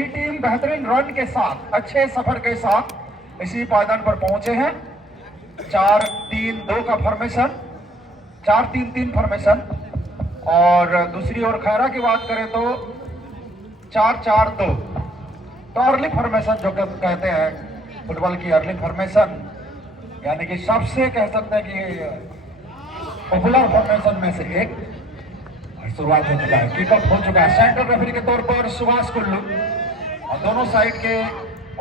यही टीम बेहतरीन रन के साथ, अच्छे सफर के साथ इसी पायदान पर पहुंचे हैं। 4-3-2 का फॉर्मेशन, 4-3-3 फॉर्मेशन। और दूसरी ओर खैरा की बात करें तो 4-4-2 तो अर्ली फॉर्मेशन जो कहते हैं फुटबॉल की अर्ली फॉर्मेशन, यानी कि सबसे कह सकते हैं कि पॉपुलर फॉर्मेशन में से एक। शुरुआत हो चुका है, किकअप हो चुका है। सेंटर रेफरी के तौर पर सुभाष कुल्लू और दोनों साइड के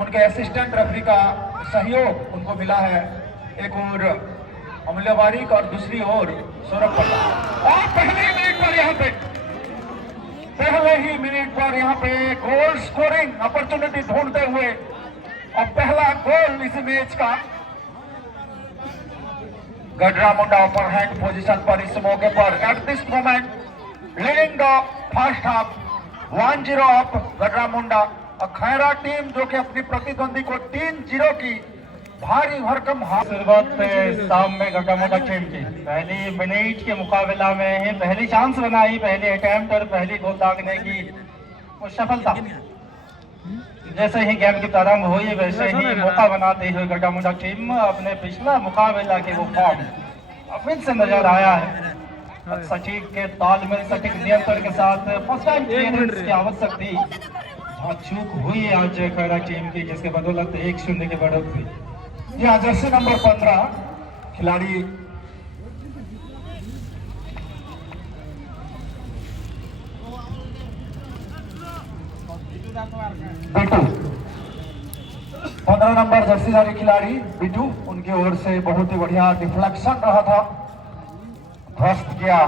उनके असिस्टेंट रेफरी का सहयोग उनको मिला है। एक और अमूल्य बारीक और दूसरी ओर सौरभ पट्टा। और पहले ही मिनट पर यहाँ पे गोल स्कोरिंग अपॉर्चुनिटी ढूंढते हुए और पहला गोल इस मैच का Gadra Munda upper hand position पर इस मौके पर at this moment leading the first half 1-0 up Gadra Munda. और खैरा टीम जो कि अपनी प्रतिद्वंदी को 3-0 की भारी भरकम शुरुआत शाम में गडरा मुंडा टीम की पहली मिनट के मुकाबला में ही पहली चांस बनाई, पहली अटेम्प्ट और पहली गोल दागने की वो सफलता। जैसे ही गेम की प्रारंभ हुई वैसे ही मौका बनाते हुए गडरा मुंडा टीम अपने पिछला मुकाबला के वो फॉर्म फिर से नजर आया है। सटीक के तालमेल, सटीक नियंत्रण के साथ फर्स्ट टाइम क्लियरेंस की आवश्यक थी। बहुत चूक हुई है आज खैरा टीम की, जिसके बदौलत 1-0 की बढ़त हुई। यह जर्सी नंबर 15 खिलाड़ी बिटू, 15 नंबर जर्सीधारी खिलाड़ी बिटू, उनकी ओर से बहुत ही बढ़िया डिफ्लेक्शन रहा था, ध्वस्त किया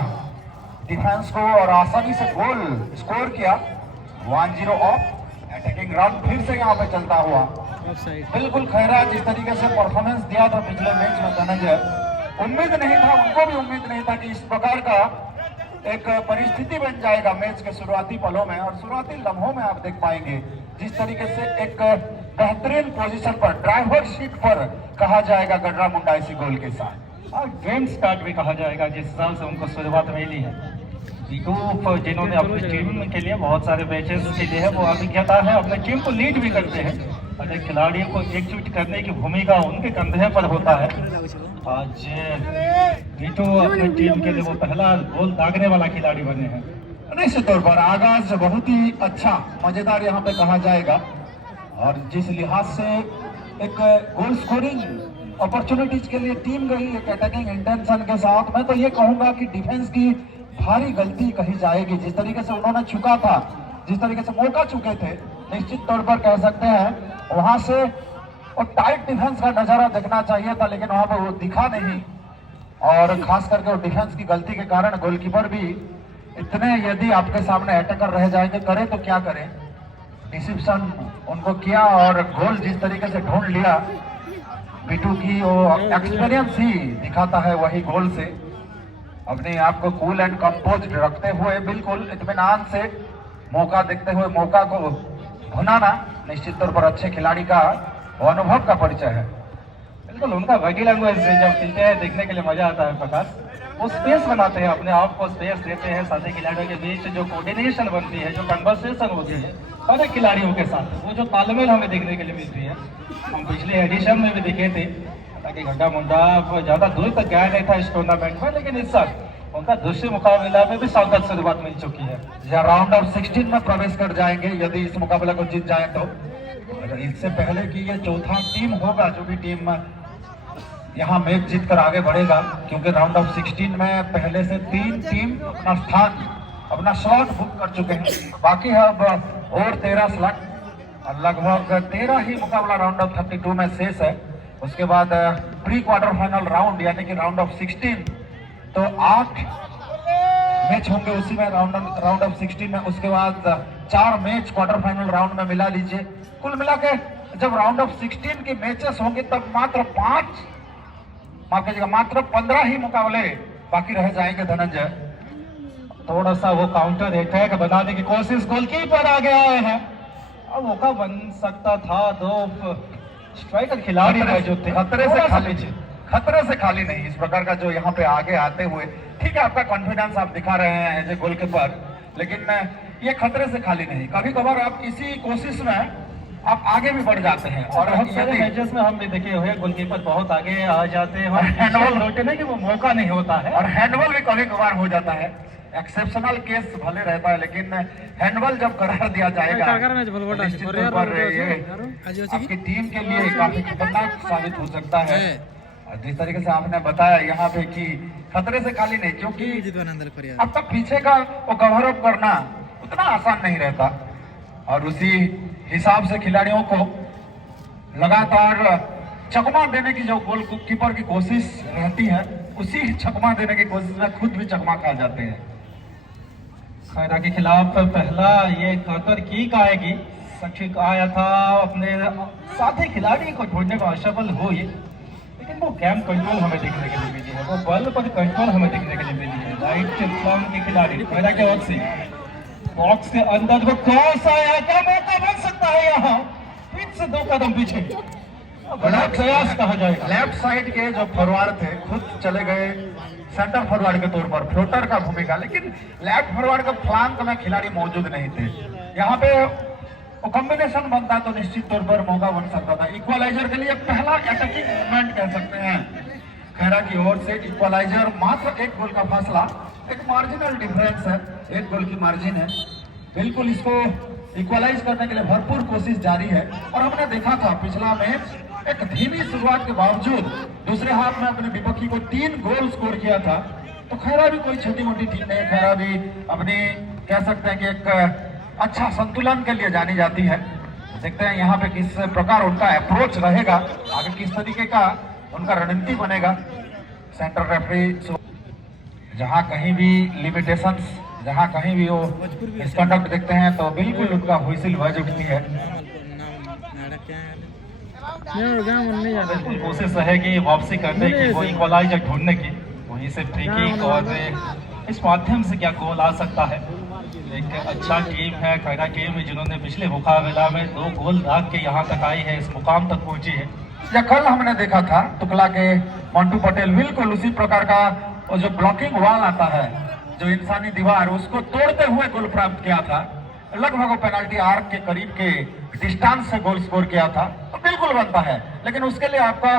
डिफेंस को और आसानी से गोल स्कोर किया। 1-0 ऑफ। अटैकिंग रन फिर से यहाँ पे चलता हुआ। बिल्कुल खैरा जिस तरीके से परफॉर्मेंस दिया था पिछले मैच में धनंजय, उम्मीद नहीं था, उनको भी उम्मीद नहीं था कि इस प्रकार का एक परिस्थिति बन जाएगा मैच के शुरुआती पलों में और शुरुआती लम्हों में। आप देख पाएंगे जिस तरीके से एक बेहतरीन पोजीशन पर, ड्राइवर सीट पर कहा जाएगा गडरा मुंडा इसी गोल के साथ, और ड्रीम स्टार्ट भी कहा जाएगा जिस हिसाब से उनको शुरुआत मिली है। बिटू जिन्होंने अपनी टीम के लिए बहुत सारे मैचेस खेले हैं, वो अभिज्ञता है, अपने टीम को लीड भी करते हैं और एक खिलाड़ियों को एकजुट करने की भूमिका उनके कंधे पर होता है। आज बिटू अपनी टीम के लिए वो पहला गोल दागने वाला खिलाड़ी बने हैं। निश्चित तौर पर आगाज बहुत ही अच्छा मजेदार यहाँ पे कहा जाएगा और जिस लिहाज से एक गोल स्कोरिंग अपॉर्चुनिटीज के लिए टीम गई एक अटैकिंग इंटेंशन के साथ, मैं तो ये कहूंगा कि डिफेंस की भारी गलती कही जाएगी। जिस तरीके से उन्होंने चुका था, जिस तरीके से मौका चुके थे, निश्चित तौर पर कह सकते हैं वहां से और टाइट डिफेंस का नजारा देखना चाहिए था, लेकिन वहां पर वो दिखा नहीं। और खास करके वो डिफेंस की गलती के कारण गोलकीपर भी इतने, यदि आपके सामने अटैकर रह जाएंगे, करें तो क्या करें, डिसिप्शन उनको किया और गोल जिस तरीके से ढूंढ लिया। बिटू की वो एक्सपीरियंस ही दिखाता है वही गोल से, अपने आप को कूल एंड कंपोज रखते हुए बिल्कुल इत्मीनान से मौका देखते हुए मौका को भुनाना निश्चित तौर पर अच्छे खिलाड़ी का अनुभव का परिचय है। बिल्कुल उनका बॉडी लैंग्वेज जब खेलते हैं देखने के लिए मजा आता है प्रकाश। वो स्पेस बनाते हैं, अपने आप को स्पेस देते हैं, साथी खिलाड़ियों के बीच जो कोऑर्डिनेशन बनती है, जो कन्वर्सेशन होती है सारे खिलाड़ियों के साथ, वो जो तालमेल हमें देखने के लिए मिलती है। हम पिछले एडिशन में भी देखे थे ताकि गड्ढा मुंडा ज्यादा दूर तक गया नहीं था इस टूर्नामेंट में, लेकिन इस साल उनका दूसरे मुकाबला में भी सौगत शुरुआत मिल चुकी है। या राउंड ऑफ 16 में प्रवेश कर जाएंगे यदि इस मुकाबला को जीत जाए तो। इससे पहले कि ये चौथा टीम होगा जो भी टीम यहाँ मैच जीत कर आगे बढ़ेगा, क्योंकि राउंड ऑफ 16 में पहले से 3 टीम अपना स्थान, अपना स्लॉट बुक कर चुके हैं। बाकी है अब और 13 स्लॉट, लगभग 13 ही मुकाबला राउंड ऑफ 32 में शेष है। उसके बाद प्री क्वार्टर फाइनल राउंड यानी कि राउंड ऑफ 16, तो 8 मैच होंगे उसी में राउंड ऑफ 16 में। उसके बाद 4 मैच क्वार्टर फाइनल राउंड में मिला लीजिए। कुल मिला के जब राउंड ऑफ 16 के मैचेस होंगे तब मात्र 15 ही मुकाबले बाकी रह जाएंगे धनंजय। थोड़ा सा वो काउंटर अटैक बनाने की कोशिश गोलकीपर आगे आए हैं, अब मौका बन सकता था। 2 स्ट्राइकर खिलाड़ी जो थे खतरे से खाली नहीं इस प्रकार का जो यहाँ पे आगे आते हुए। ठीक है, आपका कॉन्फिडेंस आप दिखा रहे हैं एज ए गोलकीपर, लेकिन ये खतरे से खाली नहीं। कभी कभार आप इसी कोशिश में आप आगे भी बढ़ जाते हैं और बहुत सारे मैचेस में हम भी देखे हुए गोलकीपर बहुत आगे आ जाते हैं और हैंडबॉल होते ना कि वो मौका नहीं होता है, और हैंडबॉल भी कभी कभार हो जाता है। एक्सेप्शनल केस भले रहता है, लेकिन हैंडबॉल जब करार दिया जाएगा निश्चित तौर पर ये आपकी टीम के लिए काफी खतरनाक साबित हो सकता है। जिस तरीके से आपने बताया यहाँ पे कि खतरे से खाली नहीं, क्योंकि अब तक पीछे का वो कवर अप करना उतना आसान नहीं रहता और उसी हिसाब से खिलाड़ियों को लगातार चकमा देने की जो गोलकीपर की कोशिश रहती है, उसी चकमा देने की कोशिश में खुद भी चकमा खा जाते हैं। खैरा के खिलाफ पहला ये कतर किक आएगी, सचिक आया था अपने साथी खिलाड़ी को ढूंढने में असफल हुई, लेकिन वो गेम कंट्रोल हमें देखने के लिए मिली है, वो बल पर कंट्रोल हमें देखने के लिए मिली है। राइट फ्लैंक के खिलाड़ी खैरा के ओर से बॉक्स के अंदर वो क्रॉस आया, क्या मौका बन सकता है यहाँ, फिर से 2 कदम पीछे बड़ा प्रयास कहा जाएगा। लेफ्ट साइड के जो फॉरवर्ड थे खुद चले गए सेंटर फॉरवर्ड के तौर पर, फ्लोटर का भूमिका, लेकिन लेफ्ट फॉरवर्ड का फ्लांक में खिलाड़ी मौजूद नहीं थे। यहाँ पे वो कॉम्बिनेशन बनता तो निश्चित तौर पर मौका बन सकता था। इक्वलाइजर के लिए पहला अटैकिंग मूवमेंट कह सकते हैं खैरा की ओर से। इक्वलाइजर मात्र 1 गोल का फासला, एक मार्जिनल डिफरेंस है, 1 गोल की मार्जिन है। बिल्कुल इसको इक्वलाइज करने के लिए भरपूर कोशिश जारी है और हमने देखा था पिछला मैच एक धीमी शुरुआत के बावजूद दूसरे हाफ में अपने विपक्षी को 3 गोल स्कोर किया था। तो खैरा भी कोई छोटी मोटी टीम नहीं, खैरा भी अपनी कह सकते हैं कि एक अच्छा संतुलन के लिए जानी जाती है। देखते हैं यहाँ पे किस प्रकार उनका अप्रोच रहेगा, आगे किस तरीके का उनका रणनीति बनेगा। सेंटर रेफरी जहाँ कहीं भी लिमिटेशंस, जहाँ कहीं भी वो मिसकंडक्ट देखते हैं तो बिल्कुल उनका हुइसिल बज उठती है। बिल्कुल कोशिश रहेगी वापसी करने की, वो इक्वलाइजर ढूंढने की, वहीं से फ्री किक और इस माध्यम से क्या गोल आ सकता है। एक अच्छा टीम है खैरा टीम, जिन्होंने पिछले मुकाबला में 2 गोल दाग के यहाँ तक आई है, इस मुकाम तक पहुंची है। या कल हमने देखा था तुकला के मंटू पटेल बिल्कुल उसी प्रकार का वो जो ब्लॉकिंग वॉल आता है, जो इंसानी दीवार, उसको तोड़ते हुए गोल प्राप्त किया था। लगभग वो पेनल्टी आर्क के करीब के डिस्टेंस से गोल स्कोर किया था। तो बिल्कुल बनता है, लेकिन उसके लिए आपका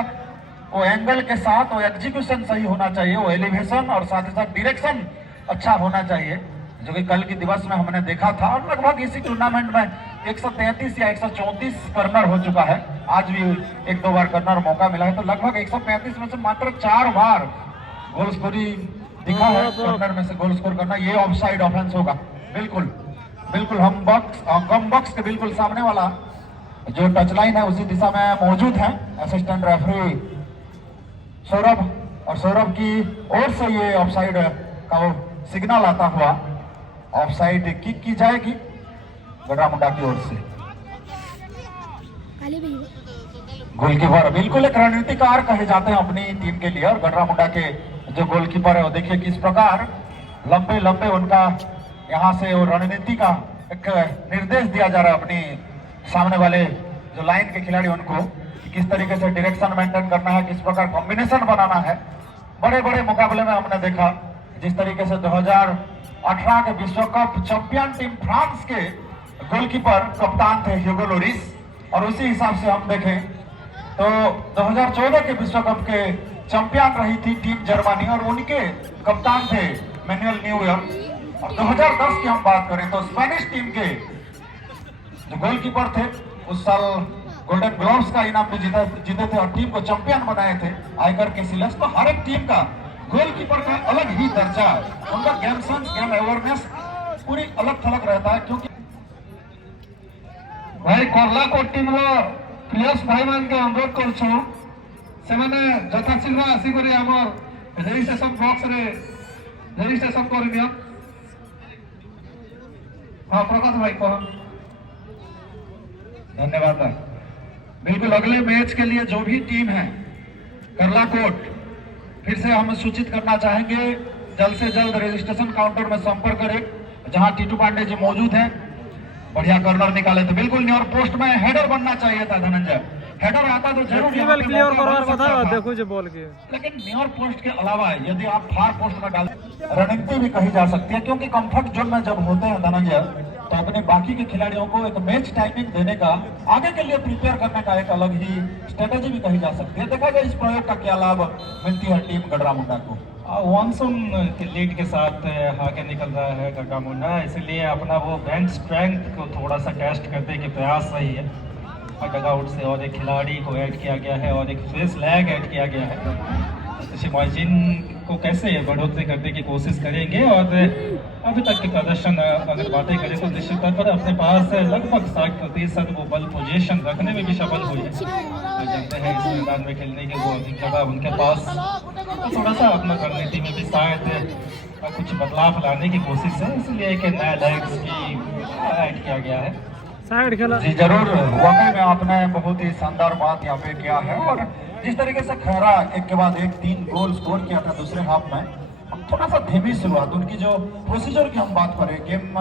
वो एंगल के साथ वो एग्जीक्यूशन सही होना चाहिए, वो एलिवेशन और साथ ही साथ डायरेक्शन अच्छा होना चाहिए, जो कि कल की दिवस में हमने देखा था। और लगभग इसी टूर्नामेंट में 133 या 134 कर्नर हो चुका है, आज भी 1-2 बार कर्नर मौका मिला है, तो लगभग 135 में से मात्र 4 बार गोल स्कोरी दिखा है। कर्नर में से गोल स्कोर करना, ये ऑफसाइड ऑफेंस होगा। बिल्कुल बिल्कुल हम बॉक्स के बिल्कुल सामने वाला जो टच लाइन है उसी दिशा में मौजूद है असिस्टेंट रेफरी सौरभ, और सौरभ की ओर से ये ऑफसाइड का वो सिग्नल आता हुआ ऑफसाइड किक की जाएगी गडरा मुंडा की ओर से। गोलकीपर बिल्कुल एक रणनीतिकार कहे जाते हैं अपनी टीम के लिए, और गडरा मुंडा के जो गोलकीपर है वो देखिए किस प्रकार लंबे लंबे उनका यहाँ से वो रणनीति का एक निर्देश दिया जा रहा है अपनी सामने वाले जो लाइन के खिलाड़ी उनको, किस तरीके से डायरेक्शन मेंटेन करना है, किस प्रकार कॉम्बिनेशन बनाना है। बड़े बड़े मुकाबले में हमने देखा जिस तरीके से 2018 के विश्व कप चैंपियन टीम फ्रांस के गोलकीपर कप्तान थे ह्यूगो लोरिस, और उसी हिसाब से हम देखें तो 2014 के विश्व कप के चैंपियन रही थी टीम जर्मनी और उनके कप्तान थे मैनुअल न्यूयर। और 2010 की हम बात करें तो स्पेनिश टीम के जो गोलकीपर थे उस साल गोल्डन ग्लोव्स का इनाम भी जीते थे और टीम को चैंपियन बनाए थे आइकर कैसिलस। तो हर एक टीम का गोलकीपर का अलग ही दर्जा, उनका गेम सेंस, गेम अवेयरनेस पूरी अलग थलग रहता है। क्योंकि भाई कर्लाकोट टीम प्लेयर्स भाई मान के अनुरोध कर यथाशीघ्र आसिक रेजिस्ट्रेशन बॉक्स रे रेजिस्ट्रेशन कर। हाँ प्रकाश भाई कहो। धन्यवाद। बिल्कुल अगले मैच के लिए जो भी टीम है कर्लाकोट, फिर से हम सूचित करना चाहेंगे जल्द से जल्द रजिस्ट्रेशन काउंटर में संपर्क करें जहां टीटू पांडे जी मौजूद हैं। बढ़िया कर्नर निकाले थे, बिल्कुल न्यूर पोस्ट में हेडर बनना चाहिए था धनंजय, हेडर आता तो जरूर क्लियर करवार बता देखो जो बॉल के, लेकिन न्यूर पोस्ट के अलावा यदि आप फार पोस्ट में डाल रणनीति भी कही जा सकती है, क्योंकि कंफर्ट जोन में जब होते हैं धनंजय तो अपने बाकी के खिलाड़ियों को एक मैच टाइमिंग देने का, आगे के लिए प्रिपेयर करने का एक अलग ही स्ट्रेटेजी भी कही जा सकती है। देखा जाए इस प्रयोग का क्या लाभ मिलती है टीम गडरा मुंडा को। वानसून के लीड के साथ आगे निकल रहा है गडरा मुंडा, इसलिए अपना वो बेंच स्ट्रेंथ को थोड़ा सा टेस्ट करने के प्रयास रही है। डगआउट से और एक खिलाड़ी को ऐड किया गया है और एक फेस लैग ऐड किया गया है। शिमाजिन को कैसे बढ़ोतरी करने की कोशिश करेंगे और अभी तक के प्रदर्शन अगर बातें करें तो निश्चित तौर पर अपने पास लगभग 60% वो बल पोजीशन रखने में भी सफल हुई है। जानते हैं इस मैदान में खेलने के वो अधिक जगह उनके पास, थोड़ा सा अपना रणनीति में भी शायद कुछ बदलाव लाने की कोशिश है, इसलिए एक नया लैग्स की ऐड किया गया है। साइड खेला जी जरूर, वाकई में आपने बहुत ही शानदार बात यहाँ पे किया है। और जिस तरीके से खैरा एक के बाद एक 3 गोल स्कोर किया था दूसरे हाफ में, थोड़ा सा धीमी शुरुआत, उनकी जो प्रोसीजर की हम बात करें, गेम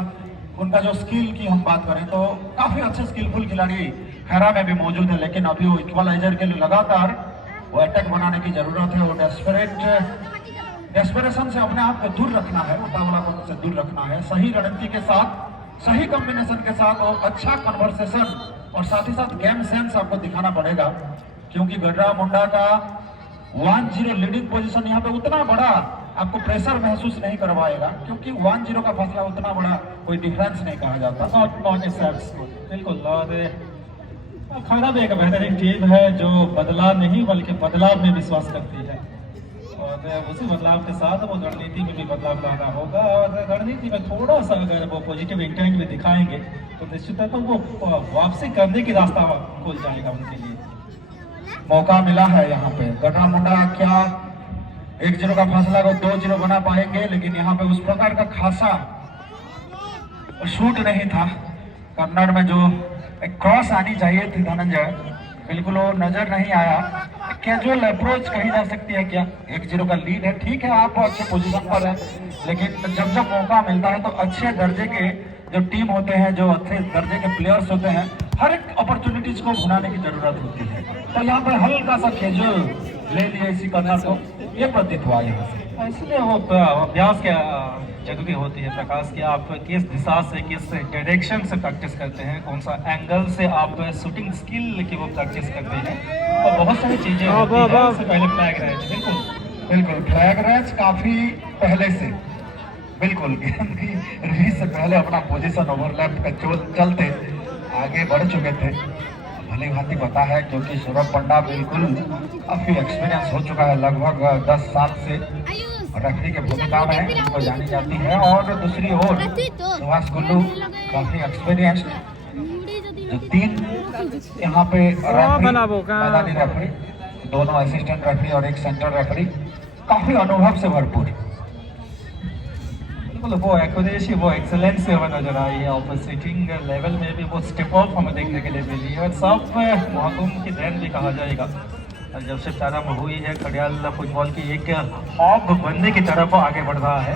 उनका जो स्किल की हम बात करें तो काफी अच्छे स्किलफुल खिलाड़ी खैरा में भी मौजूद है, लेकिन अभी वो इक्वलाइजर के लिए लगातार वो अटैक बनाने की जरूरत है। वो डेस्परेशन से अपने आप को दूर रखना है, मुकाबला से दूर रखना है, सही रणनीति के साथ, सही कॉम्बिनेशन के साथ और अच्छा कन्वर्सेशन और साथ ही साथ गेम सेंस आपको दिखाना पड़ेगा, क्योंकि गडरा मुंडा का 1-0 लीडिंग पोजीशन यहाँ पे उतना बड़ा आपको प्रेशर महसूस नहीं करवाएगा, क्योंकि 1-0 का फासला उतना बड़ा कोई डिफरेंस नहीं कहा जाता। बिल्कुल, और खैरा भी एक बेहतरीन टीम है जो बदलाव नहीं बल्कि बदलाव में विश्वास करती है, और उसी बदलाव के साथ वो रणनीति में भी बदलाव लाना होगा। और रणनीति में थोड़ा सा अगर वो पॉजिटिव इंटेंट भी दिखाएंगे तो निश्चित तौर पर वो वापसी करने की रास्ता खुल जाएगा उनके लिए। मौका मिला है यहाँ पे गडरा मुंडा, क्या 1-0 का फासला को 2-0 बना पाएंगे, लेकिन यहाँ पे उस प्रकार का खासा शूट नहीं था। कन्नड़ में जो एक क्रॉस आनी चाहिए थी धनंजय, बिल्कुल वो नजर नहीं आया। कैजुअल अप्रोच कही जा सकती है क्या? 1-0 का लीड है, ठीक है आप अच्छे पोजीशन पर हैं, लेकिन जब जब मौका मिलता है तो अच्छे दर्जे के जो टीम होते हैं, जो अच्छे दर्जे के प्लेयर्स होते हैं, हर एक अपॉर्चुनिटीज को भुनाने की जरूरत होती है। तो यहाँ पर हल्का सा कैजुअल ले लिया इसी कन्नड़ को, ये प्रतीत हुआ यहाँ से। इसलिए वो अभ्यास के जरूरी होती है प्रकाश की, आप किस दिशा से किस डायरेक्शन से प्रैक्टिस करते हैं, कौन सा एंगल से आप शूटिंग स्किल की वो प्रैक्टिस करते हैं, और बहुत सारी चीजें होती हैं। उससे पहले फ्लैग रेंज, बिल्कुल फ्लैग रेंज काफी पहले से, बिल्कुल गेंद की रिलीज से पहले अपना पोजीशन ओवरलैप का चलते आगे बढ़ चुके थे। भली भांति पता है, क्योंकि सौरभ पंडा बिल्कुल काफी एक्सपीरियंस हो चुका है, लगभग 10 साल से रेफरी के भूमिका में उनको जानी जाती है। और दूसरी ओर सुभाष कुल्लू काफी एक्सपीरियंस, जो 3 यहाँ पे मैदानी रेफरी, 2 असिस्टेंट रेफरी और 1 सेंटर रेफरी, काफी अनुभव से भरपूर। वो एक्यूरेसी, वो एक्सेलेंस हमें नजर आई है, और सिटिंग लेवल में भी वो स्टेप अप हमें देखने के लिए मिली है, और सब महकुम की देन भी कहा जाएगा। जब से प्रारंभ हुई है खड़ियाल फुटबॉल की एक हब बनने की तरफ आगे बढ़ रहा है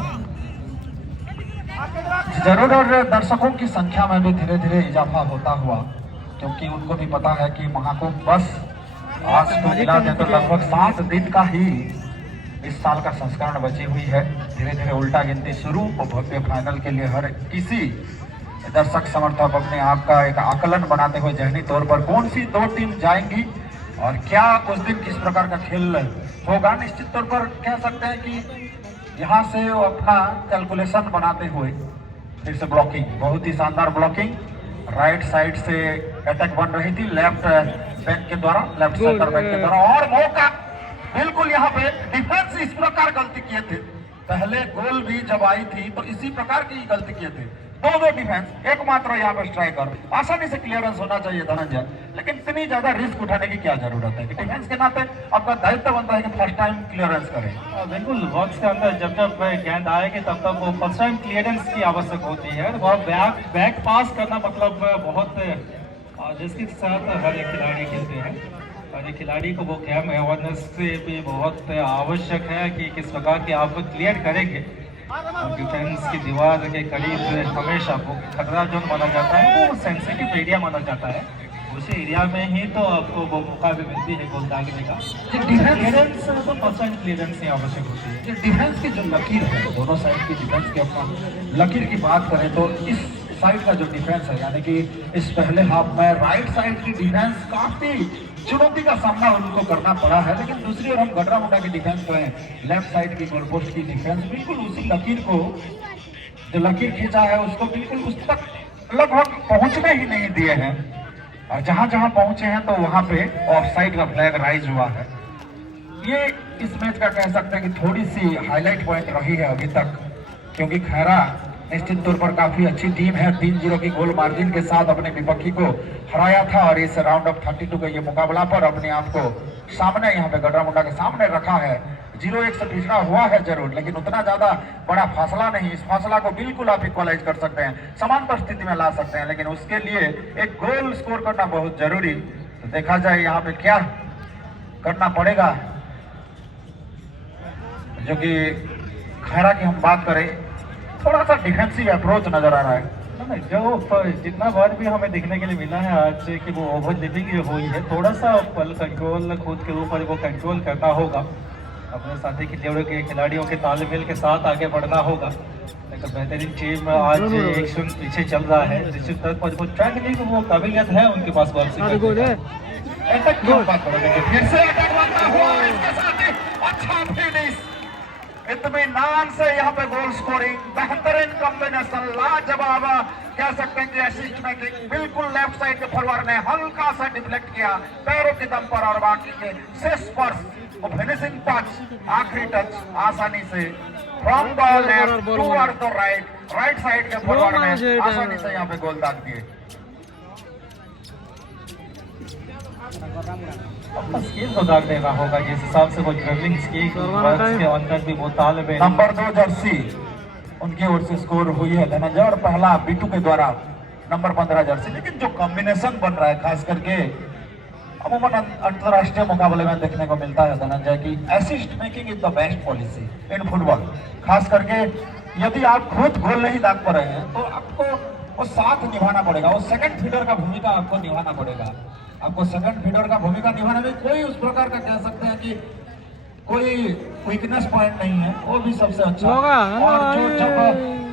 जरूर, और दर्शकों की संख्या में भी धीरे धीरे इजाफा होता हुआ, क्योंकि उनको भी पता है कि महाकुंभ बस आज तो मिला दे तो लगभग 7 दिन का ही इस साल का संस्करण बची हुई है। धीरे धीरे उल्टा गिनती शुरू, और भव्य फाइनल के लिए हर किसी दर्शक समर्थक अपने आप का एक आकलन बनाते हुए जहनी तौर पर कौन सी 2 टीम जाएंगी और क्या उस दिन किस प्रकार का खेल होगा, निश्चित तौर पर कह सकते हैं कि यहाँ से वो अपना कैलकुलेशन बनाते हुए फिर से ब्लॉकिंग, बहुत ही शानदार ब्लॉकिंग, राइट साइड से अटैक बन रही थी लेफ्ट बैक के द्वारा, लेफ्ट सेंटर बैक के द्वारा, और मौका बिल्कुल यहाँ पे डिफेंस इस प्रकार गलती किए थे। पहले गोल भी जब आई थी तो इसी प्रकार की गलती किए थे, 2 डिफेंस, एकमात्र यहाँ पे स्ट्राइकर, आसानी से क्लियरेंस होना चाहिए धनंजय, लेकिन इतनी ज्यादा रिस्क उठाने की क्या जरूरत है कि डिफेंस के नाते आपका दायित्व बनता है कि फर्स्ट टाइम क्लियरेंस करें। बिल्कुल, बॉक्स के अंदर जब जब गेंद आएगी तब तक वो फर्स्ट टाइम क्लियरेंस की आवश्यक होती है। बहुत बैक पास करना मतलब बहुत जिसके साथ हर एक खिलाड़ी खेलते हैं, और एक खिलाड़ी को वो गेम अवेयरनेस से भी बहुत आवश्यक है कि किस प्रकार के आप क्लियर करेंगे। डिफेंस की दीवार के करीब हमेशा वो खतरा जोन माना जाता है, वो सेंसिटिव एरिया माना जाता है, उस एरिया में ही तो आपको वो मौका भी मिलती है गोल दागने का। क्लियरेंस तो परसेंट क्लियरेंस ही आवश्यक होती है। डिफेंस की जो लकीर है, दोनों साइड की डिफेंस की अपना लकीर की बात करें तो इस साइड का जो डिफेंस है, यानी कि इस पहले हाफ में राइट साइड की डिफेंस काफी चुनौती का सामना उनको करना पड़ा है। लेकिन दूसरी ओर हम गडरा मुंडा की डिफेंस को लेफ्ट साइड की गोलपोस्ट की डिफेंस बिल्कुल उसी लकीर को, जो लकीर खींचा है उसको बिल्कुल उस तक लगभग पहुंचने ही नहीं दिए हैं, और जहां जहां पहुंचे हैं तो वहां पे ऑफ साइड का फ्लैग राइज हुआ है। ये इस मैच का कह सकते हैं कि थोड़ी सी हाईलाइट पॉइंट रही है अभी तक, क्योंकि खैरा निश्चित तौर पर काफी अच्छी टीम है, 3-0 की गोल मार्जिन के साथ अपने विपक्षी को हराया था, और इस राउंड ऑफ 32 के ये मुकाबला पर अपने आप को सामने यहाँ पे गडरा मुंडा के सामने रखा है। 0-1 से पिछड़ा हुआ है जरूर, लेकिन उतना ज्यादा बड़ा फासला नहीं। इस फासला को बिल्कुल आप इक्वलाइज कर सकते हैं, समान परिस्थिति में ला सकते हैं, लेकिन उसके लिए एक गोल स्कोर करना बहुत जरूरी। तो देखा जाए यहाँ पे क्या करना पड़ेगा, जो कि खैरा की हम बात करें, थोड़ा सा डिफेंसिव अप्रोच नजर आ रहा है। जो जितना बार भी हमें देखने के लिए मिला है आज कि वो ओवरलैपिंग हुई है, थोड़ा सा पल कंट्रोल खुद के ऊपर वो कंट्रोल करना होगा, अपने साथी के खिलाड़ियों के तालमेल के साथ आगे बढ़ना होगा। एक बेहतरीन टीम आज एक शून्य पीछे चल रहा है, निश्चित तौर पर वो ट्रैक नहीं, वो काबिलियत है उनके पास बॉल से। अच्छा फिनिश, इत्मीनान से यहाँ पे गोल स्कोरिंग, बेहतरीन कॉम्बिनेशन, लाजवाब कह सकते हैं कि असिस्ट मेकिंग। बिल्कुल लेफ्ट साइड के फॉरवर्ड ने हल्का सा डिफ्लेक्ट किया पैरों के दम पर, और बाकी के से स्पर्श और फिनिशिंग टच, आखिरी टच आसानी से from the left toward the right side के फॉरवर्ड ने आसानी से यहाँ पे गोल दाग दिए। स्किल तो दाग देना होगा, जिस हिसाब से वो ड्रिबलिंग स्किल के अंदर भी वो तालमेल। नंबर 2 जर्सी उनकी ओर से स्कोर हुई है धनंजय, और पहला बीटू के द्वारा नंबर 15 जर्सी। लेकिन जो कॉम्बिनेशन बन रहा है, खास करके अमूमन अंतरराष्ट्रीय मुकाबले में देखने को मिलता है धनंजय की assist making is the best policy in football. खास करके यदि आप खुद गोल नहीं दाग पा रहे हैं तो आपको वो साथ निभाना पड़ेगा, वो सेकंड फीडर का भूमिका आपको निभाना पड़ेगा। आपको सेकंड फीडर का भूमिका निभाने में कोई उस प्रकार का कह सकते हैं कि कोई वीकनेस पॉइंट नहीं है, वो भी सबसे अच्छा। और जो जब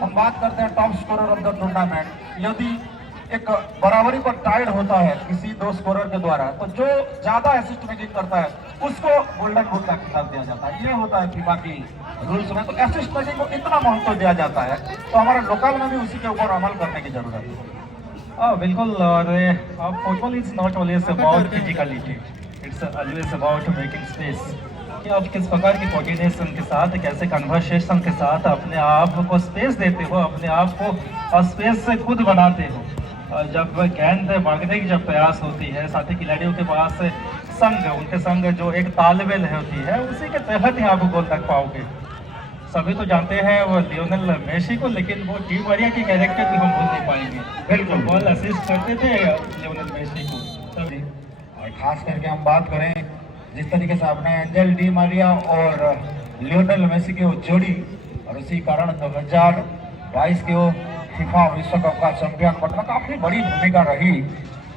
हम बात करते हैं top scorer of the tournament, यदि एक बराबरी पर टाइड होता है किसी 2 स्कोरर के द्वारा, तो जो ज्यादा असिस्ट मेकिंग करता है उसको गोल्डन बूट का खिताब दिया जाता है। ये होता है फीफा की रूल्स में, तो असिस्ट मेकिंग को इतना महत्व दिया जाता है, तो हमारे लोकल में भी उसी के ऊपर अमल करने की जरूरत है। बिल्कुल, और football is not always about physicality, it's always about making space. कि आप किस प्रकार की कोऑर्डिनेशन के साथ, कैसे कन्वर्सेशन के साथ अपने आप को स्पेस देते हो, अपने आप को स्पेस से खुद बनाते हो। जब गेंद भागने की जब प्रयास होती है, साथी खिलाड़ियों के पास संग, उनके संग जो एक तालमेल होती है, उसी के तहत ही आप गोल तक पाओगे। सभी तो जानते हैं वो लियोनेल मेसी को, लेकिन वो डी मारिया की कैरेक्टर भी हम भूल नहीं पाएंगे। बिल्कुल, बॉल असिस्ट करते थे लियोनेल मेसी को। और खास करके हम बात करें जिस तरीके से आपने एंजेल डी मारिया और लियोनेल मेसी की वो जोड़ी, और उसी कारण 2022 के वो फीफा विश्व कप का चैंपियन बनना काफी बड़ी भूमिका रही।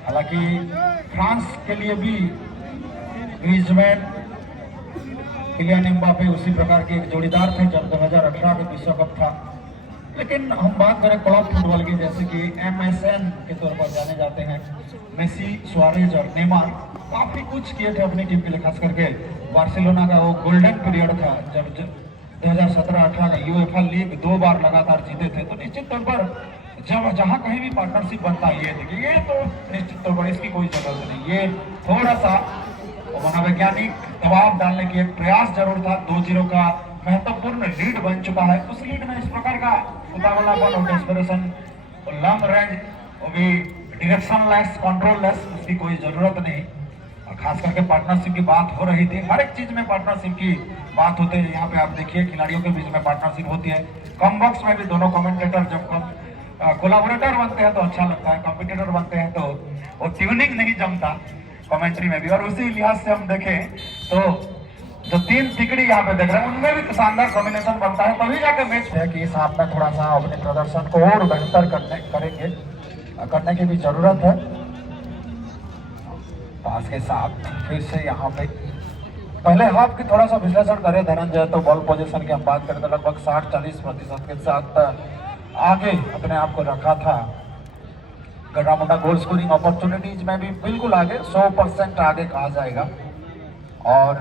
हालांकि फ्रांस के लिए भी ग्रीजमैन, किलियन एम्बापे उसी प्रकार के एक जोड़ीदार थे जब 2018 के विश्व कप था। लेकिन हम बात करें क्लब फुटबॉल की, जैसे कि MSN के तौर पर जाने जाते हैं, मेसी, सुआरेज और नेमार काफी कुछ किए थे अपनी टीम के लिए। खास करके बार्सिलोना का वो गोल्डन पीरियड था जब 2017-18 का यूएफए लीग 2 बार लगातार जीते थे। तो निश्चित तौर पर जब जहां कहीं भी पार्टनरशिप बनता है, ये तो निश्चित तौर पर इसकी कोई जरूरत नहीं। ये थोड़ा सा मनोवैज्ञानिक दबाव डालने की एक प्रयास जरूर था। 2-0 का महत्वपूर्ण लीड बन चुका है, उस लीड में इस प्रकार का उतावलापन और डेस्परेशन और लॉन्ग रेंज, वो भी डायरेक्शन लेस, कंट्रोल लेस, उसकी कोई जरूरत नहीं। और खास करके पार्टनरशिप की बात हो रही थी, हर एक चीज में पार्टनरशिप की बात होती है। यहाँ पे आप देखिए खिलाड़ियों के बीच में पार्टनरशिप होती है। कम बॉक्स में भी दोनों कमेंटेटर जब कोलैबोरेटर बनते हैं तो अच्छा लगता है, कॉम्पिटिटर बनते हैं तो वो ट्यूनिंग नहीं जमता कमेंट्री में भी। और उसी लिहाज से हम देखें तो जो 3 तिकड़ी यहाँ पे देख रहे हैं उनमें भी शानदार कॉम्बिनेशन बनता है, तभी जाके मैच है कि इस हाथ में थोड़ा सा अपने प्रदर्शन को और बेहतर करने की भी जरूरत है। पास के साथ फिर से यहाँ पे पहले हाफ की थोड़ा सा विश्लेषण करें धनंजय, तो बॉल पोजीशन की हम बात करें तो लगभग 60-40% के साथ आगे अपने आप को रखा था। गड्ढा गोल स्कोरिंग अपॉर्चुनिटीज में भी बिल्कुल आगे, 100% आगे कहा जाएगा। और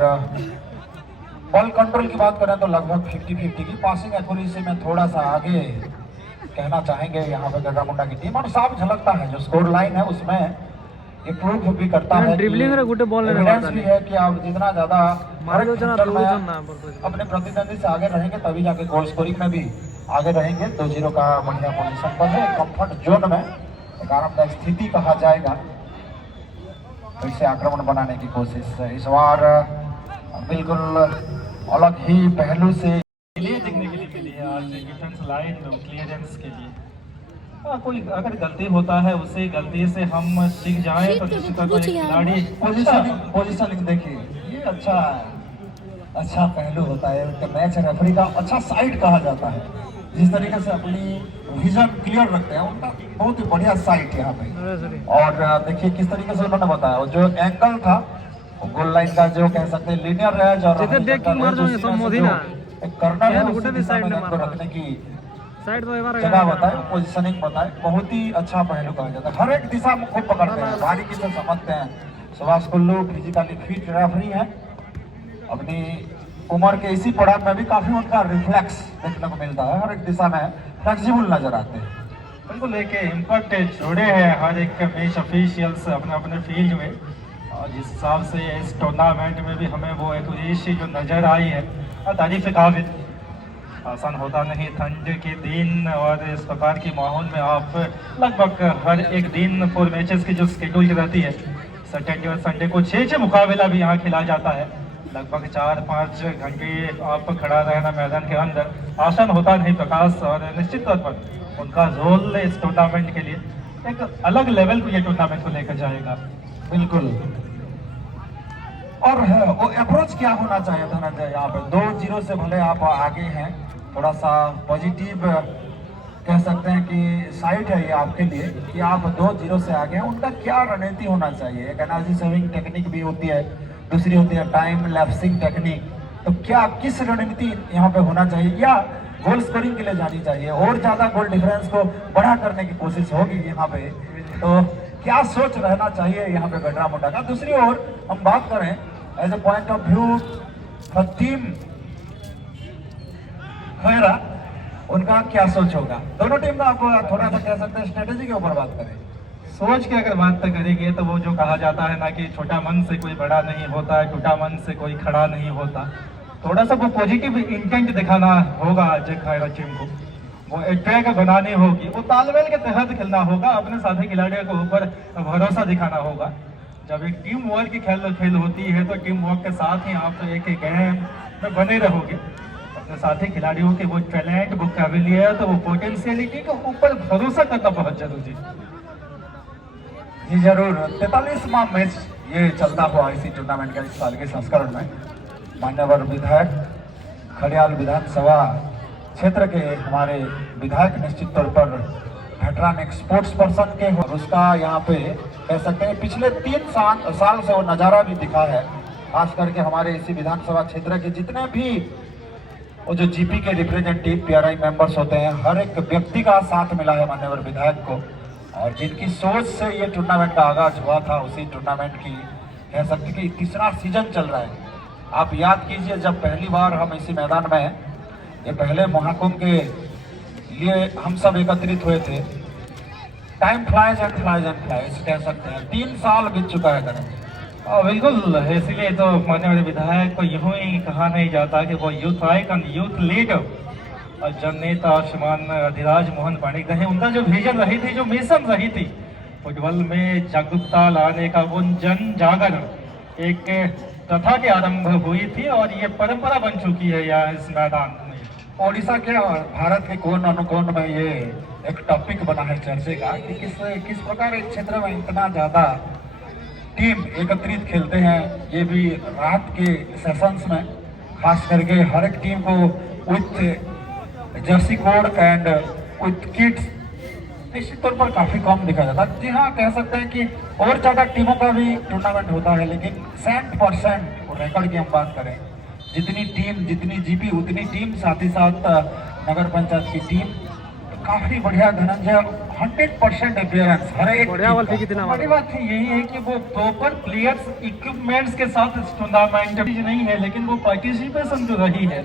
बॉल कंट्रोल की बात करें तो लगभग 50-50 की, पासिंग एक्यूरेसी में थोड़ा सा आगे कहना चाहेंगे यहाँ पे गड्ढा की टीम। और साफ झलकता है जो स्कोर लाइन है उसमें ये प्रूव भी करता है, ड्रिबलिंग रे गुटे बॉल लेने एविडेंस भी है कि आप जितना ज्यादा अपने अपने प्रतिद्वंदी से आगे रहेंगे तभी जाके गोल स्कोरिंग में भी आगे रहेंगे। 2-0 का बढ़िया पोजीशन पर है, कंफर्ट जोन में एक आरामदायक स्थिति कहा जाएगा। फिर से आक्रमण बनाने की कोशिश इस बार बिल्कुल अलग ही पहलू से देखने के लिए मिली है आज डिफेंस लाइन क्लियरेंस के लिए। कोई अगर गलती होता है उसे गलती से हम सीख जाए तो निश्चित तौर पर खिलाड़ी पोजीशनिंग देखिए, ये अच्छा पहलू होता है कि मैच रेफरी का अच्छा साइड कहा जाता है। जिस तरीके से अपनी विजन क्लियर रखते हैं उनका बहुत ही बढ़िया साइट यहाँ पे। और देखिए किस तरीके से उन्होंने बताया, वो जो एंगल था गोल लाइन का जो कह सकते हैं लीनियर रेंज और कर्नर है उसको रखने की जगह बताए, पोजीशनिंग बताए, बहुत ही अच्छा पहलू कहा जाता है। हर एक दिशा में खूब पकड़ते हैं, बारीकी से समझते हैं। Subhash Kullu physically fit referee है, अपनी उम्र के इसी पड़ाव में भी काफी उनका रिफ्लेक्स देखने को मिलता है, हर एक दिशा में फ्लेक्सिबल नजर आते हैं। बिल्कुल लेके इम्पैक्ट जुड़े हैं हर एक मैच ऑफिशियल्स अपने अपने फील्ड में। और जिस हिसाब से इस टूर्नामेंट में भी हमें वो एक्यूरेसी जो नज़र आई है तारीफ काबिल। आसान होता नहीं ठंड के दिन और इस प्रकार के माहौल में आप लगभग हर एक दिन 4 मैचेस की जो शेड्यूल रहती है, सैटरडे और संडे को 6 मुकाबला भी यहाँ खेला जाता है। लगभग 4-5 घंटे आप खड़ा रहना मैदान के अंदर आसान होता नहीं प्रकाश। और निश्चित तौर पर उनका रोल इस टूर्नामेंट के लिए एक अलग लेवल को ये टूर्नामेंट को लेकर जाएगा। बिल्कुल। और वो अप्रोच क्या होना चाहिए धनंजय, यहाँ पे 2-0 से भले आप आगे हैं, थोड़ा सा पॉजिटिव कह सकते हैं कि साइड है ये आपके लिए कि आप 2-0 से आगे हैं। उनका क्या रणनीति होना चाहिए? एक एनर्जी सेविंग टेक्निक भी होती है, दूसरी होती है टाइम लैप्सिंग टेक्निक। तो क्या किस रणनीति यहाँ पे होना चाहिए, या गोल स्कोरिंग के लिए जानी चाहिए और ज्यादा गोल डिफरेंस को बड़ा करने की कोशिश होगी यहाँ पे? तो क्या सोच रहना चाहिए यहाँ पे गड्ढा का? दूसरी ओर हम बात करें as a point of view team Khaira, उनका क्या सोच होगा? दोनों टीम का आप थोड़ा सा कह सकते हैं स्ट्रेटेजी के ऊपर बात करें। सोच के अगर बात करेंगे तो वो जो कहा जाता है ना कि छोटा मन से कोई बड़ा नहीं होता, टूटा मन से कोई खड़ा नहीं होता। थोड़ा सा वो पॉजिटिव इंटेंट दिखाना होगा अजय खैरा टीम को, वो अटैक बनानी होगी, वो तालमेल के तहत खेलना होगा, अपने साथी खिलाड़ियों के ऊपर भरोसा दिखाना होगा। जब एक टीम वर्क की खेल होती है तो टीम वर्क के साथ ही आप तो एक गेम में बने रहोगे। अपने साथी खिलाड़ियों के वो टैलेंट, वो काबिलियत, वो पोटेंशियलिटी के ऊपर भरोसा करना बहुत जरूरी है। जी जरूर। 43वां मैच ये चलता हुआ इसी टूर्नामेंट का इस साल के संस्करण में मान्यवर विधायक खड़ियाल विधानसभा क्षेत्र के हमारे विधायक निश्चित तौर पर वेटरन एक स्पोर्ट्स पर्सन के, और उसका यहाँ पे कह सकते हैं पिछले 3 साल से वो नज़ारा भी दिखा है। खास करके हमारे इसी विधानसभा क्षेत्र के जितने भी वो जो जीपी के रिप्रेजेंटेटिव पीआरआई मेंबर्स होते हैं, हर एक व्यक्ति का साथ मिला है मान्यवर विधायक को। और जिनकी सोच से ये टूर्नामेंट का आगाज हुआ था, उसी टूर्नामेंट की कह सकते कि तीसरा सीजन चल रहा है। आप याद कीजिए जब पहली बार हम इसी मैदान में ये पहले महाकुंभ के लिए हम सब एकत्रित हुए थे, टाइम फ्लाइज एंड फ्लाइज कह सकते हैं। 3 साल बीत चुका है करें। बिल्कुल, इसीलिए तो माननीय विधायक को यूं ही कहा नहीं जाता कि वो यूथ आइकन, यूथ लीडर और जननेता श्रीमान अधिराज मोहन पांडेय रहे। उनका जो विजन रही थी, जो मिशन रही थी फुटबॉल में जागरूकता लाने का, वो जन जागरण एक प्रथा की आरंभ हुई थी और ये परंपरा बन चुकी है यहाँ इस मैदान में। ओडिशा के और भारत के कोन अनुकोन में ये एक टॉपिक बना है चर्चे का कि किस प्रकार एक क्षेत्र में इतना ज्यादा टीम एकत्रित खेलते हैं। ये भी रात के सेशंस में खास करके हर एक टीम को with jersey code and with kits निश्चित तौर पर काफी कम दिखा जाता है। जी हाँ, कह सकते हैं कि और ज्यादा टीमों का भी टूर्नामेंट होता है, लेकिन 100% रिकॉर्ड की हम बात करें, जितनी टीम जितनी जीपी उतनी टीम, साथ ही साथ नगर पंचायत की टीम काफी बढ़िया धनंजय 100% अपियरेंस हर एक बढ़िया टीम बॉल का। फेंकी थी ना बड़ी बात यही है कि वो प्रॉपर प्लेयर्स इक्विपमेंट्स के साथ इस टूर्नामेंट नहीं है, लेकिन वो पार्टिसिपेशन जो रही है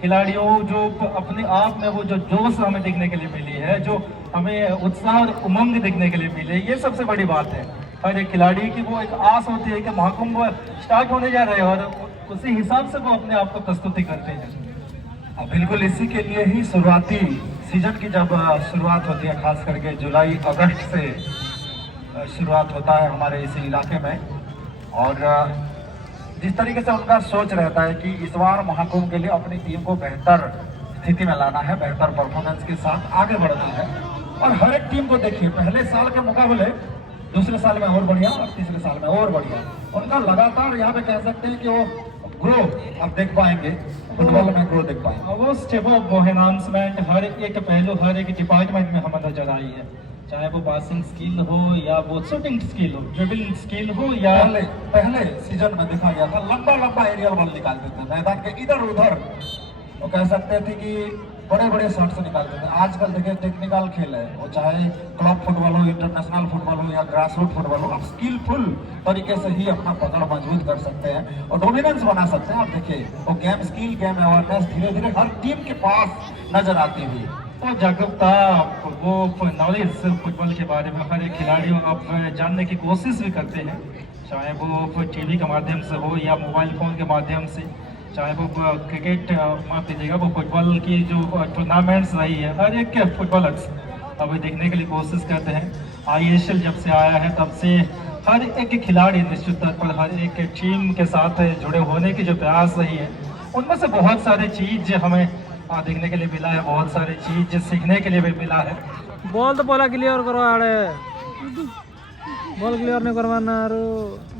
खिलाड़ियों, जो अपने आप में वो जो जोश हमें देखने के लिए मिली है, जो हमें उत्साह और उमंग देखने के लिए मिले, ये सबसे बड़ी बात है। हर एक खिलाड़ी की वो एक आस होती है कि महाकुंभ स्टार्ट होने जा रहे हैं और उसी हिसाब से वो अपने आप को प्रस्तुति करते हैं। और बिल्कुल इसी के लिए ही शुरुआती सीजन की जब शुरुआत होती है, खास करके जुलाई अगस्त से शुरुआत होता है हमारे इस इलाके में। और जिस तरीके से उनका सोच रहता है कि इस बार महाकुंभ के लिए अपनी टीम को बेहतर स्थिति में लाना है, बेहतर परफॉर्मेंस के साथ आगे बढ़ना है। और हर एक टीम को देखिए, पहले साल के मुकाबले दूसरे साल में और बढ़िया और तीसरे साल में और बढ़िया, उनका लगातार यहाँ पे कह सकते हैं कि वो ग्रो आप देख पाएंगे, फुटबॉल में ग्रो देख पाएंगे। वो स्टेप ऑफ एनहांसमेंट हर एक पहलू, हर एक डिपार्टमेंट में हमें नजर आई है, चाहे वो पासिंग स्किल हो या वो शूटिंग स्किल हो, ड्रिबलिंग स्किल हो या पहले सीजन में देखा गया था लंबा लंबा एरियल बॉल निकालते थे मैदान के इधर उधर, वो कह सकते थे कि बड़े बड़े शॉट्स निकालते थे। आजकल देखिए टेक्निकल खेल है, वो चाहे क्लब फुटबॉल हो, इंटरनेशनल फुटबॉल हो या ग्रास रूट फुटबॉल हो, आप स्किलफुल तरीके से ही अपना पकड़ मजबूत कर सकते हैं और डोमिनेंस बना सकते हैं। आप देखिए वो गेम स्किल, गेम अवेयरनेस धीरे धीरे हर टीम के पास नजर आती हुई, वो जागरूकता, वो नॉलेज फुटबॉल के बारे में हर एक खिलाड़ियों आप जानने की कोशिश भी करते हैं, चाहे वो टीवी के माध्यम से हो या मोबाइल फ़ोन के माध्यम से, चाहे वो क्रिकेट माफ कीजिएगा, वो फुटबॉल की जो टूर्नामेंट्स रही है, हर एक फुटबॉलर्स अब देखने के लिए कोशिश करते हैं। ISL जब से आया है तब से हर एक खिलाड़ी निश्चित तौर पर हर एक टीम के साथ जुड़े होने की जो प्रयास रही है, उनमें से बहुत सारे चीज़ हमें देखने के लिए मिला है, बहुत सारी चीज़ सीखने के लिए भी मिला है। बॉल तो बोला क्लियर करो, आड़े बॉल क्लियर नहीं करवाना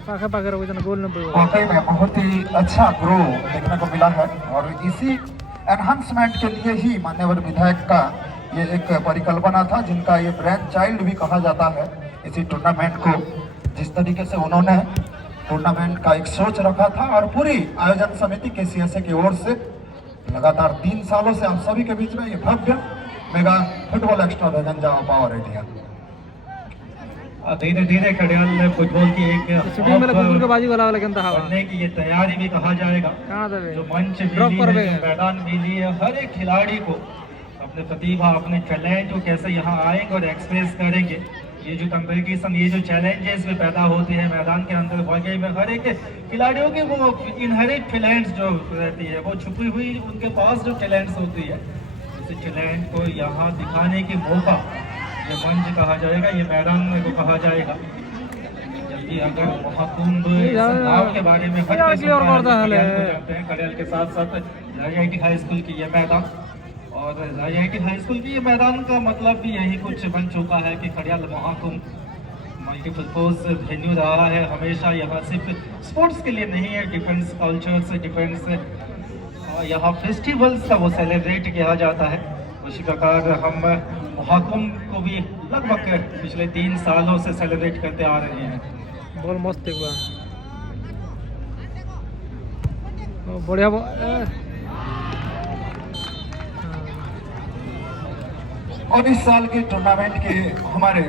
पाखे पाखे रखो जना गोल नहीं वाकई में बहुत ही अच्छा ग्रो देखने को मिला है। और इसी एनहांसमेंट के लिए ही मान्यवर विधायक का ये एक परिकल्पना था, जिनका ये ब्रांड चाइल्ड भी कहा जाता है इसी टूर्नामेंट को। जिस तरीके से उन्होंने टूर्नामेंट का एक सोच रखा था और पूरी आयोजन समिति KCSA की ओर से लगातार 3 सालों से आप सभी के बीच में ये भव्य mega football extravaganza power India धीरे धीरे खड़ियाल फुटबॉल की एक शूटिंग में कुकुर के बाजी वाला लेकिन था बनने की ये तैयारी भी कहा जाएगा। कहां दे जो मंच मिली है, जो मैदान मिली है, हर एक खिलाड़ी को अपने प्रतिभा, अपने टैलेंट को कैसे यहाँ आएंगे और एक्सप्रेस करेंगे। ये जो कंपटीशन, ये जो चैलेंजेस भी पैदा होते हैं मैदान के अंदर, वाकई में हर एक खिलाड़ियों की वो इनहेरिट टैलेंट्स जो रहती है, वो छुपी हुई उनके पास जो टैलेंट्स होती है, उस टैलेंट को यहाँ दिखाने की मौका ये मंच कहा जाएगा, ये मैदान को कहा जाएगा। जल्दी अगर महाकुंभ संघाव के बारे में हर कोई जानते हैं, खड़ियाल के साथ साथ IIT हाई स्कूल की ये मैदान, और IIT हाई स्कूल की ये मैदान का मतलब भी यही कुछ बन चुका है कि खड़ियाल महाकुंभ मल्टीपर्पज वेन्यू रहा है हमेशा। यहाँ सिर्फ स्पोर्ट्स के लिए नहीं है, डिफेंस कल्चर से, डिफेंस यहाँ फेस्टिवल्स का वो सेलिब्रेट किया जाता है। उसी प्रकार हम महाकुंभ को भी लगभग पिछले 3 सालों से सेलिब्रेट करते आ रहे हैं। बॉल मस्त एक बढ़िया और इस साल के टूर्नामेंट के हमारे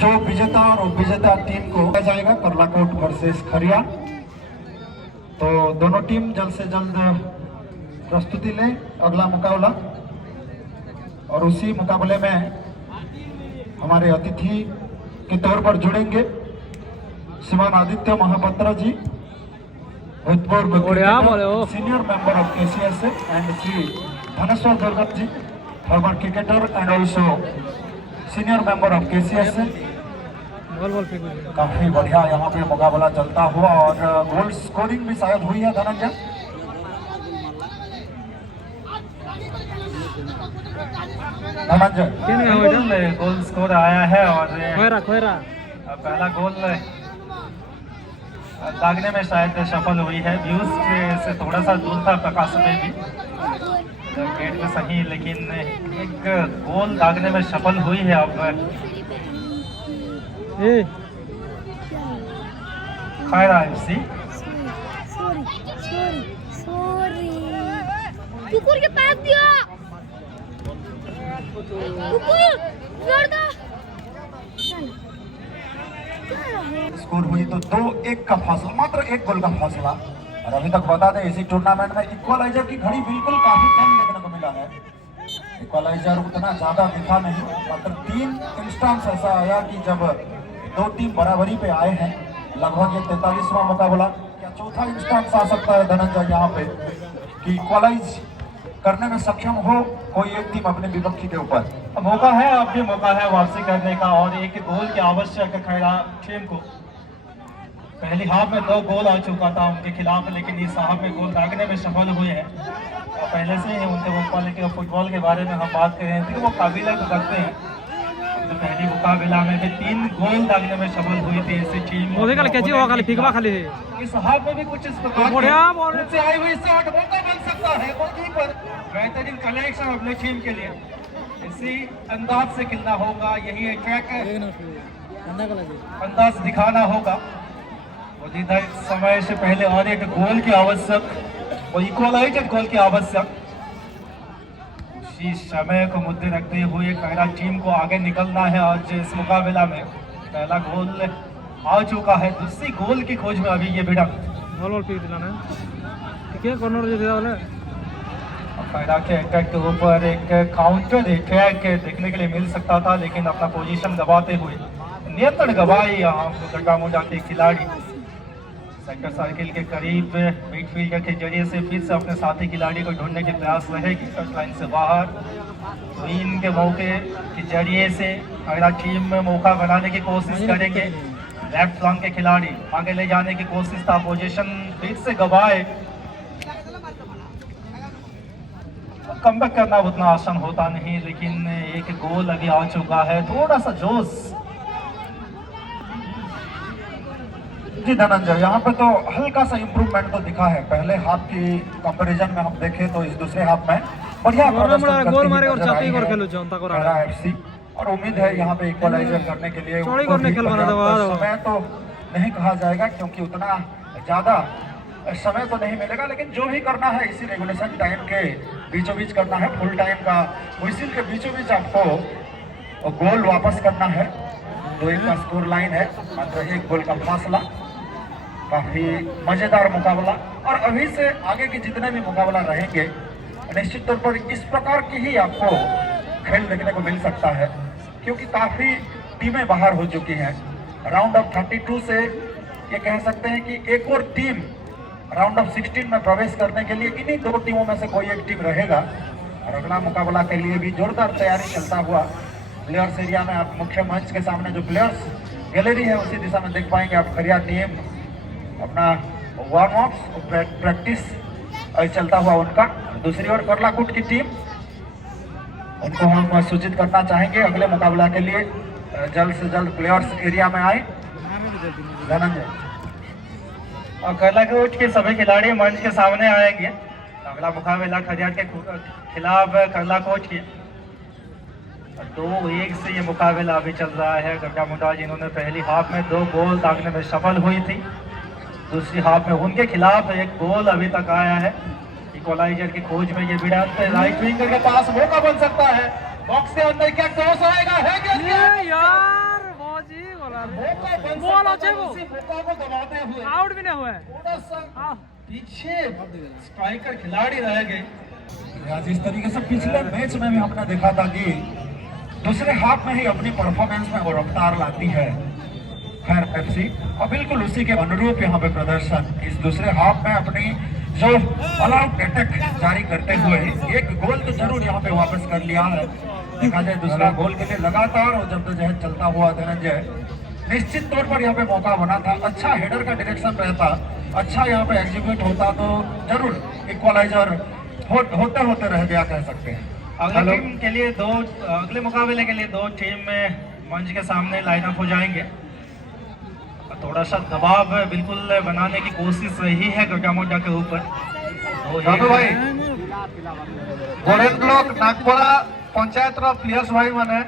जो विजेता और विजेता टीम को दिया जाएगा करलाकोट वर्सेस खरिया। तो दोनों टीम जल्द से जल्द प्रस्तुति लें अगला मुकाबला, और उसी मुकाबले में हमारे अतिथि के तौर पर जुड़ेंगे श्रीमान आदित्य महापात्रा जी, भूतपूर्व senior member of KCSA, and Shri Dhaneswar Durgat ji, former cricketer and also senior member of KCSA। काफी बढ़िया यहाँ पे मुकाबला चलता हुआ और गोल स्कोरिंग भी शायद हुई है धनंजय। गोल स्कोर आया है और पहला गोल दागने में शायद सफल हुई है। व्यूज से थोड़ा सा दूर था प्रकाश में भी, गेट में सही, लेकिन एक गोल दागने में सफल हुई है। अब खैरा FC कुकुर के पैर दिया कुकुर छोड़ दो स्कोर हुई तो 2-1 का फासला, मात्र 1 गोल का फासला। और अभी तक बता दें इसी टूर्नामेंट में इक्वलाइजर की घड़ी बिल्कुल काफी कम देखने को मिला है। इक्वलाइजर उतना ज्यादा दिखा नहीं, मात्र 3 इंस्टेंस ऐसा आया कि जब 2 टीम बराबरी पे आए हैं। लगभग ये 43वां मुकाबला, क्या चौथा इंस्टेंस आ सकता है धनंजय यहाँ पे कि इक्वलाइज करने में सक्षम हो कोई एक टीम अपने विपक्षी के ऊपर? मौका है, अब भी मौका है वापसी करने का और एक गोल की आवश्यक है खैरा टीम को। पहली हाफ में 2 गोल आ चुका था उनके खिलाफ, लेकिन इस हाफ में गोल दागने में सफल हुए हैं। और पहले से ही उनके वो क्वालिटी ऑफ फुटबॉल के बारे में हम बात कर रहे थे कि वो काबिल रखते हैं। तो पहली मुकाबला में भी 3 गोल दागने में सफल हुई थी ऐसी टीम। इस हाफ में भी कुछ इस प्रकार से आई हुई शॉट मौका बन सकता है गोलकीपर, बेहतरीन कलेक्शन अपने टीम के लिए। इसी अंदाज से खेलना होगा, यही अटैक अंदाज दिखाना होगा। निर्धारित समय से पहले और एक गोल की आवश्यक और इक्वलाइजर गोल की आवश्यक। इसी समय को मुद्दे रखते हुए खैरा टीम को आगे निकलना है। आज इस मुकाबला में पहला गोल आ चुका है, दूसरी गोल की खोज में अभी ये भिड़क खैरा के अटैक के ऊपर एक काउंटर अटैक देखने के लिए मिल सकता था, लेकिन अपना पोजीशन गवाते हुए नियंत्रण गवाई यहाँ गड्ढा के खिलाड़ी। सेंटर सर्किल के करीब मिडफील्डर के जरिए से फिर से अपने साथी खिलाड़ी को ढूंढने के प्रयास रहेगी कट लाइन से बाहर। तो इनके मौके के जरिए से खैरा टीम में मौका बनाने की कोशिश करेंगे। लेफ्ट फ्लैंक के खिलाड़ी आगे ले जाने की कोशिश था, पोजीशन फिर से गवाए। कमबैक करना उतना आसान होता नहीं, लेकिन एक गोल अभी आ चुका है, थोड़ा सा जोश। जी धनंजय, यहाँ पे तो हल्का सा इम्प्रूवमेंट तो दिखा है। पहले हाफ की कंपैरिजन में हम देखें तो इस दूसरे हाफ में बढ़िया एफसी, और उम्मीद है यहाँ पे इक्वलाइजर करने के लिए समय तो नहीं कहा जाएगा क्योंकि उतना ज्यादा समय तो नहीं मिलेगा, लेकिन जो भी करना है इसी रेगुलेशन टाइम के बीचों बीच करना है। फुल टाइम का व्हिसिल के बीचों बीच आपको गोल वापस करना है। 2-1 का स्कोर लाइन है, मात्र 1 गोल का फासला। काफी मजेदार मुकाबला, और अभी से आगे के जितने भी मुकाबला रहेंगे निश्चित तौर पर इस प्रकार की ही आपको खेल देखने को मिल सकता है, क्योंकि काफी टीमें बाहर हो चुकी हैं। राउंड ऑफ 32 से ये कह सकते हैं कि एक और टीम राउंड ऑफ 16 में प्रवेश करने के लिए इन्हीं 2 टीमों में से कोई एक टीम रहेगा। और अगला मुकाबला के लिए भी जोरदार तैयारी चलता हुआ प्लेयर्स एरिया में आप मुख्य मंच के सामने जो प्लेयर्स गैलरी है उसी दिशा में देख पाएंगे आप। खैरा टीम अपना वार्म अप प्रैक्टिस चलता हुआ उनका। दूसरी ओर करलाकुट की टीम, उनको हम सूचित करना चाहेंगे अगले मुकाबला के लिए जल्द से जल्द प्लेयर्स एरिया में आए। धनंजय, और करलाकुट के सभी खिलाड़ी मंच के सामने आएंगे। अगला मुकाबला खरियार के खिलाफ करलाकुट की 2-1 से ये मुकाबला अभी चल रहा है। गड्ढा मुंडा जिन्होंने पहली हाफ में 2 गोल दागने में सफल हुई थी, दूसरी हाफ में उनके खिलाफ 1 गोल अभी तक आया है। इक्वलाइजर की खोज में ये भिड़ंत राइट विंगर के पास मौका बन सकता है। बॉक्स के अंदर क्या क्रॉस आएगा, है क्या यार मौजी मौका बन बोल सकता है, उसी मौका को दबाते हुए आउट भी नहीं हुआ है। थोड़ा सा पीछे स्ट्राइकर खिलाड़ी रह गए। आज इस तरीके से पिछले मैच में भी हमने देखा था कि दूसरे हाफ में ही अपनी परफॉर्मेंस में वो रफ्तार लाती है खैर एफसी, और बिल्कुल उसी के अनुरूप यहाँ पे प्रदर्शन इस दूसरे हाफ में अपनी जो ऑल आउट अटैक जारी करते हुए 1 गोल तो जरूर यहाँ पे वापस कर लिया है। देखा जाए दूसरा गोल के लिए लगातार और जद्दोजहद चलता हुआ धनंजय, निश्चित तौर पर यहाँ पे मौका बना था। अच्छा हेडर का डायरेक्शन रहता, अच्छा यहाँ पे एग्जीक्यूट होता तो जरूर इक्वलाइजर होते होते रह गया कह सकते हैं। अगले टीम के लिए अगले मुकाबले के लिए 2 टीम में मंच के सामने लाइनअप हो जाएंगे। थोड़ा सा दबाव बिल्कुल बनाने की कोशिश रही है गड्ढा के ऊपर। भाई गोरेन ब्लॉक नागपड़ा पंचायत प्लेयर्स भाई मैंने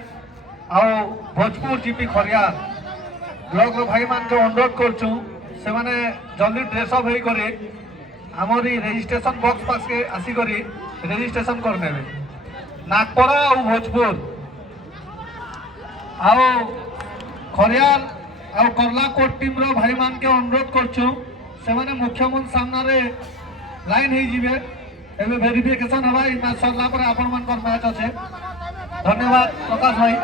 भोजपुर जीपी खरियार ब्लॉक भाई मान जो अनुरोध करूँ से मैंने जल्दी ड्रेसअप होकर आमरी रेजिस्ट्रेशन बॉक्स पास के आसिक रेजिस्ट्रेशन करने में नागपरा और भोजपुर आओ खरियाल और कर्लाकोट टीम रो भाई मान के अनुरोध करछु सेमाने मुख्य मंच सामने लाइन ही जीवे एबे वेरिफिकेशन हवा इ मैच सरला पर आपण मान कर मैच আছে धन्यवाद प्रकाश भाई।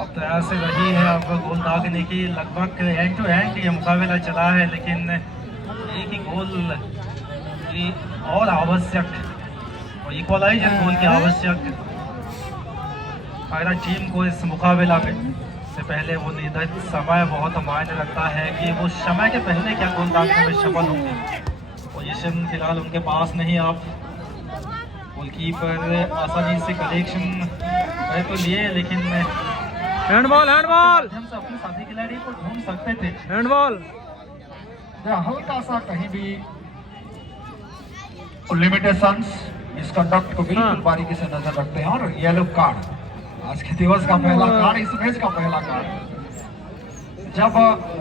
अब प्रयास से रही है आपको गोल दागने की, लगभग एंड टू एंड ये मुकाबला चला है, लेकिन एक ही गोल की और आवश्यक और इक्वलाइजर गोल की आवश्यक हमारा टीम को इस मुकाबला में से पहले वो निर्धारित समय बहुत मायने रखता है कि वो समय के पहले क्या गोल दागने में सफल होंगे। पोजीशन फिलहाल उनके पास नहीं, आप गोलकीपर आसानी से कलेक्शन कर तो लिए, लेकिन हैंडबॉल हैंडबॉल हम से अपने साथी खिलाड़ी को ढूंढ सकते थे। हैंडबॉल हल्का सा कहीं भी लिमिटेशंस इस कंडक्ट को बिल्कुल बारीकी से नजर रखते हैं। और येलो कार्ड आज के दिवस का पहला कार्ड, इस मैच का पहला कार्ड, जब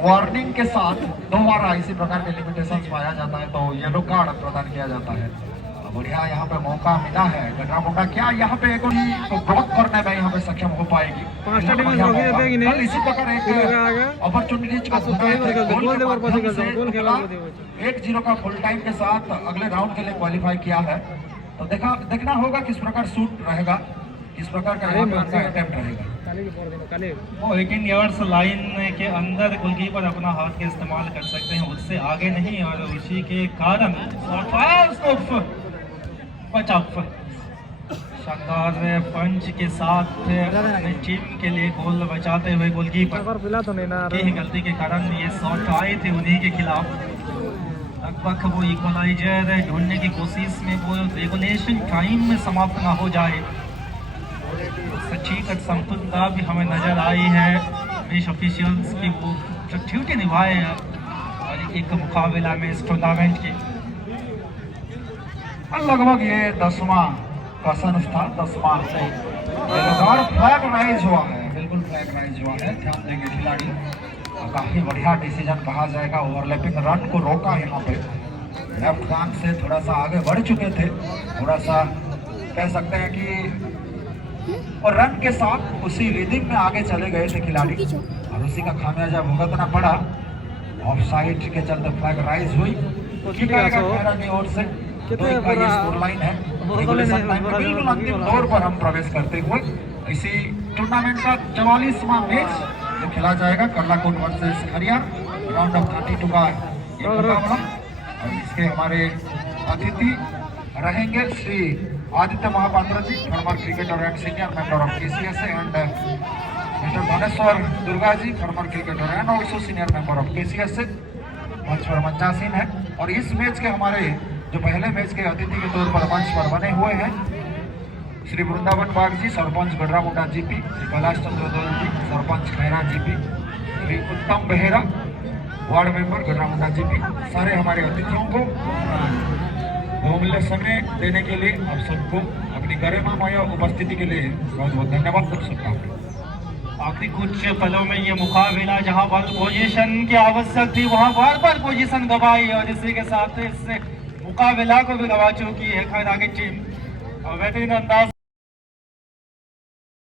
वार्निंग के साथ दोबारा इसी प्रकार के लिमिटेशंस पाया जाता है तो येलो कार्ड प्रदान किया जाता है। बढ़िया यहाँ पे मौका मिला है गड्रा मुंडा, क्या यहाँ पे एक ब्लॉक करने में यहाँ पे सक्षम हो पाएगी? कल इसी प्रकार एक अपॉर्चुनिटीज का 8-0 का फुल टाइम के साथ अगले राउंड के लिए क्वालिफाई किया है। तो देखना होगा किस प्रकार शूट रहेगा, किस प्रकार का अटेम्प्ट रहेगा। वो 18 यार्ड्स लाइन के अंदर गोलकीपर अपना हाथ के इस्तेमाल कर सकते हैं, उससे आगे नहीं, और उसी के कारण शानदार पंच के साथ अपने टीम के लिए गोल बचाते हुए गोलकीपर की गलती के कारण ये शॉट आए थे उन्हीं के खिलाफ। लगभग वो इक्वलाइजर ढूंढने की कोशिश में वो रेगुलेशन टाइम में समाप्त ना हो जाए, सच्ची संतुलता भी हमें नजर आई है मैच ऑफिशियल्स की, वो जो ड्यूटी निभाए और एक मुकाबला में इस टूर्नामेंट की। लगभग ये 10वां कसन स्थान 10वां फ्लैग राइज हुआ है, बिल्कुल फ्लैग राइज हुआ है। ध्यान देंगे खिलाड़ी, काफी बढ़िया डिसीजन कहा जाएगा। ओवरलैपिंग रन को रोका यहाँ पे, लेफ्ट हैंड से थोड़ा सा आगे बढ़ चुके थे, थोड़ा सा कह सकते हैं कि और रन के साथ उसी रिदम में आगे चले गए थे खिलाड़ी और उसी का खामियाजा भुगतना पड़ा। ऑफ साइड के चलते फ्लैग राइज हुई की ओर से। तो ये स्कोर लाइन है, रेगुलेशन टाइम के बिल्कुल अंतिम दौर पर हम प्रवेश करते हुए इसी टूर्नामेंट का 44वां मैच जो खेला जाएगा Karlakot versus Khariar, round of 32 का ये मुकाबला। और इसके हमारे अतिथि रहेंगे Shri Aditya Mahapatra ji, former cricketer and senior member of KCSA, and mister Dhaneswar Durga ji, former cricketer and also senior member of KCSA, मंच पर मंचासीन है। और इस मैच के हमारे जो पहले मैच के अतिथि के तौर पर मंच पर बने हुए हैं श्री वृंदावन बाग जी, सरपंच गड्रा मुंडा GP, श्री कैलाश चंद्र दौल जी, सरपंच खैरा GP, श्री उत्तम बेहरा, वार्ड मेंबर गड्रा मुंडा GP। सारे हमारे अतिथियों को बहुमूल्य समय देने के लिए आप सबको अपनी गरिमामय उपस्थिति के लिए बहुत बहुत धन्यवाद कर सकता हूँ। आखिरी कुछ पलों में ये मुकाबला जहां पर पोजीशन की आवश्यक थी वहां बार पोजीशन गवाई और इसी के साथ इस मुकाबला को भी गवा चुकी है खैरा की टीम और बेहतरीन अंदाज